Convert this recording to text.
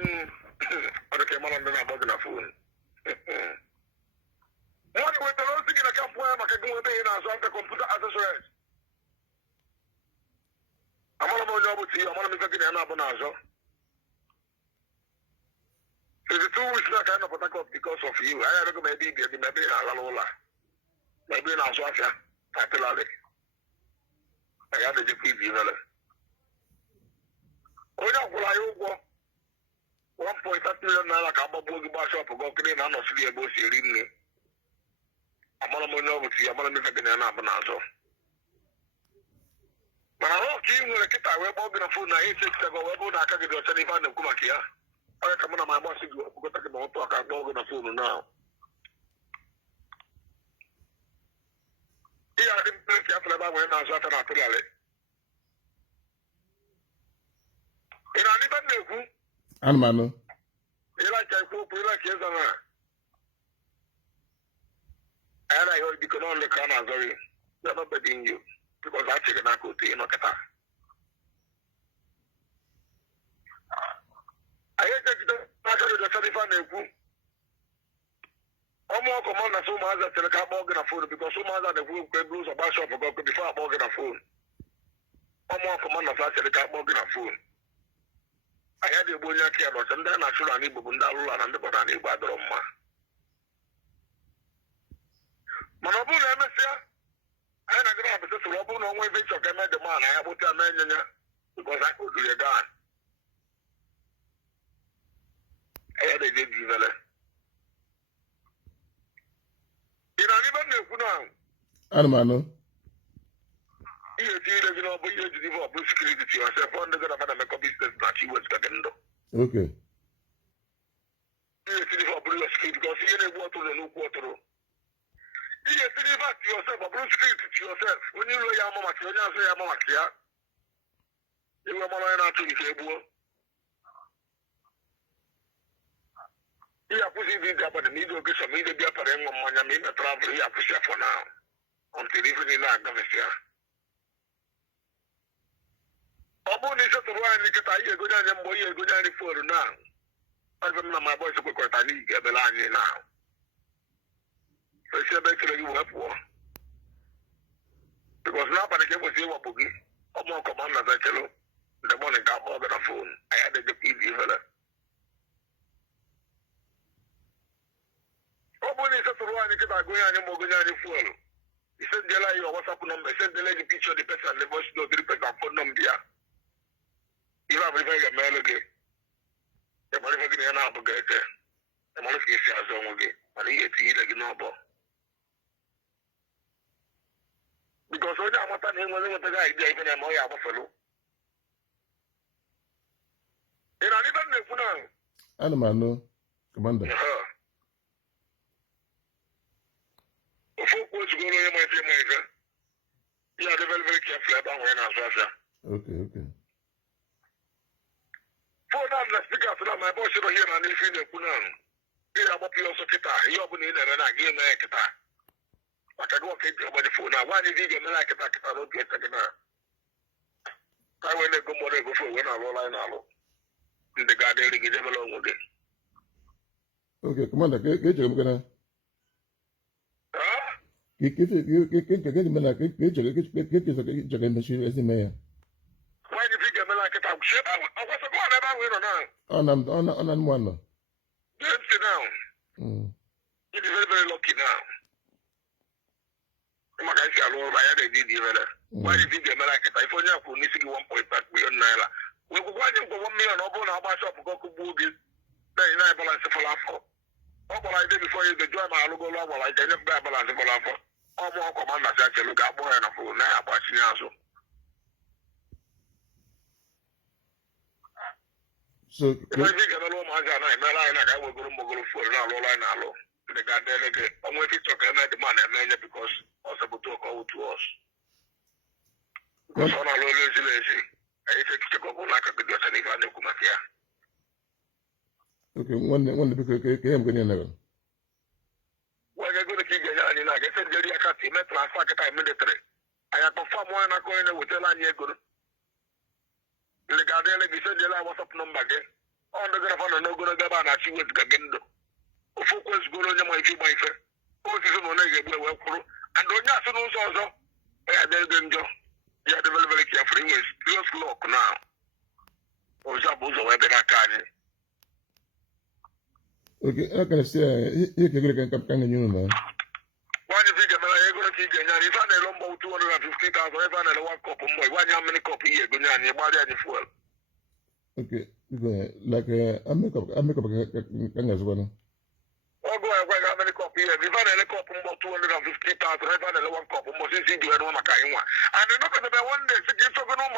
Ọdụ ka ịmara ndị na-agba gị na fon. Mmadụ wetara ozi gị na kampụ ya maka gị nweta ihe na-azụ after computer accessories. Amara m onye ọ bụ ti amara m ife gị na ya na-abụ n'azụ. 32 weeks na ka anyị nọ Port Harcourt because of you. Anyị arịgo ma ebe ị ga-ebi ma ebe ị na-alala ụlọ ma ebe ị na-azụ afịa katilali. Anyị adịghịkwa ibi imere. Onye akwụrụ anyị ụgwọ 1.5 million naira ka agbagbuo gị gbaa shọpụ gị ọkịrị na-anọsiri ebe o si eri nne. Amara m onye ọ bụ ti amara m ife gị na ya na-abụ n'azụ. Mana ọ ka ị nwere kịta wee kpọọ gị na fon na ihe sekitago wee bụrụ na aka gị dị ọcha n'ife a na-ekwu maka ya. Onye ka mụ na m agbasị gị ọkpụkọta gị ma ọtụ aka kpọọ gị na fonu na ihe adị mpe ka afọ ebe ahụ onye na-azụ afịa na atụrịalị. Ị na-anị ibe m na-ekwu? Anụmanụ. Ịla ka ekwu okwu ịla ka ịza na anyị na ihe biko n'ọlụ ka a na-azọrị ya nọ bedị nyo bikọz a chịrị n'aka otu ị nọkịta. Anyị ejegide n'aka dị ọcha n'ife a na-ekwu ọmụ ọkụ ma na so ụmụazị chere ka akpọọ gị na fon bikọs ụmụazị na-ekwu okwu ebe ụzọ gbaa shọpụ gị ọkụ bifo akpọọ gị na fon. Ọmụ ọkụ ma na sa chere ka akpọọ gị na fon. Anyị adịgbu onye aka ya n'ọcha ndị a na-achụrụ ala Igbo bụ ndị alụrụ ala ndị gbara ala Igbo adọrọ mma. Mana ọ bụrụ na emesịa anyị na-agị na abịsị soro ọ bụrụ na ọnwa ebe ịchọ ka eme dị ma na ya kpụta ya mee nyenya bikọs anyị kpụtụrụ ya gaa anyị adịghị eji ivele. Ị na n'ibe m na-ekwu na Anụmanụ. ihe eti ire gị n'ọbụ ihe ejiri ibe ọ bụrụ sekuriti yosef ọ ndị gị na mekọ biznes na chi wezụga gị ndụ. Okay. Ihe eti ibe ọ bụrụ ya sekuriti bikọs ihe na-egbu ọtụrụ n'ukwu ọtụrụ. Ihe eti ibe a ti yosef ọ bụrụ sekuriti ti yosef onye iro ya ama maka onye azụ ya ama maka ya. Iwe mara onye na-achụ gị ka egbuo. Ihe akwụsị ibe ide abalị ma ide okesha ma ide bịa para ịṅụ mmanya ma ime travel ihe akwụsị afọ na ọntịrị ife niile agafesịa. Ọ bụrụ na isetụrụ anyị nkịta ihe egonye anyị mgbe ihe egonye anyị fonu na ebe m na ma bọs kwekọrịta n'ihi ga-ebele anyị na esi ebe ekele gị wee pụọ bikọs n'abalị ka ekwesịrị ịwapụ gị ọmụ ọkọma na zachelu ndị mọnị nke akpọ gị na fonu anyị adịghịkwa ibi ifele. Ọ bụrụ na isetụrụ anyị nkịta agụnye anyị ma ogonye anyị fuelu isendela ya wasapụ nọmba isendela gị pichọ dị pesan na voice note dị pesan fon nọmba ya. Ihe a bụ ife ga-emelu gị ịmara ife gị na ya na-abụ gị eke ịmara ife esi azụ onwe gị mana ihe etinyere gị n'ọbọ bikọs onye amata na enwere nweta gị idea ife na-eme ọ ya agbafelu. Ị na ibe m na-ekwu na Anụmanụ. Kọmanda. ofe okwu ozugoro onye ma ife ma ife ihe adị very very careful ebe ahụ ya na-azụ afịa. Okay, okay. Fon ahụ na spika sị na ma ebe ọchịrọ ihe na n'ife ị na-ekwu na ị ga-agbapụ ya ọsọ kịta ihe ọbụla ị na-eme na aga eme ya kịta maka gị ọka eji ọgbanye fon a nwaanyị dị ị ga-eme ya kịta kịta n'oge eche gị na ka wee na-ego mmụọ na-egofe onwe na-alụ ụlọ anyị na-alụ ndị ga-adịrị gị jebela onwe gị. Okay, Kọmanda, ka echere m gana. Ka emechiri ezi mee ya. Nwaanyị dị ị ga-eme ya kịta ọgwasịkwa na ebe ahụ ị nọ na Ọ na mụ anọ. ntị now ịdị very very lucky now maka isi alụ ọrụ ya na-eji dị ivele. Nwaanyị dị ị ga-eme ya kịta ife onye akwụrụ n'isi gị 1.5 million naira wee gwụgwa anyị ngwa 1 million ọ bụrụ na agba shọpụ gị ọkụ gbuo gị na-enye na balansị fọrọ afọ. Ọ gbara ide bifọ ya ide jụọ ma alụgolu ọ gbara ike nye m ga balansị fọrọ afọ ọmụ ọkọ ma nna si achelu ga-akpọ ya na fonu na ya agbachinye azụ. So, Ebe ị ga-emere ụmụazị a na-emere anyị na ga wegoro mgbogoro fonu na-alụ ụlọ anyị na-alụ ndị ga-adịle gị ọnwa efe ịchọ ka eme dị ma na-eme enye bikọs ọ sebụta ụkọ otu ọs ọ na-alụ olu ezila ezi anyị ife echiche ka ọ bụrụ na aka gị dị ọcha n'ife a na-ekwu maka ya. okay, nwanne biko ka ya mgbe niile. Nwaanyị ego ka ị ga-enye anyị na ga-ese ndị eri aka ime transfa kịta imediatri anyị akpọfa mụ onye na-akọ onye na-ewetala anyị ego ndị ga-adịle gị ise ndị ele WhatsApp nọmba gị On the Grafana no gonna go and she was Gagendo. Of course, go on my few my fair. Oh, this is no negative well, and don't just know also. Yeah, they're going to. They are very careful. It's 3 o'clock now. Oh, Zabuzo, where they are carrying. Okay, I can say, you can come in, you know. Why do you think I'm going to keep it? If I had a lumber 250,000, if I had a 1 cup of more, why how many cup here going on your body and fuel? Okay, like I make up as well. Oh, go away, how many cup here? If I had a cup of more 250,000, if I had a 1 cup of more, since you do it on my kind one. And I'm not going to be one day, so you're talking about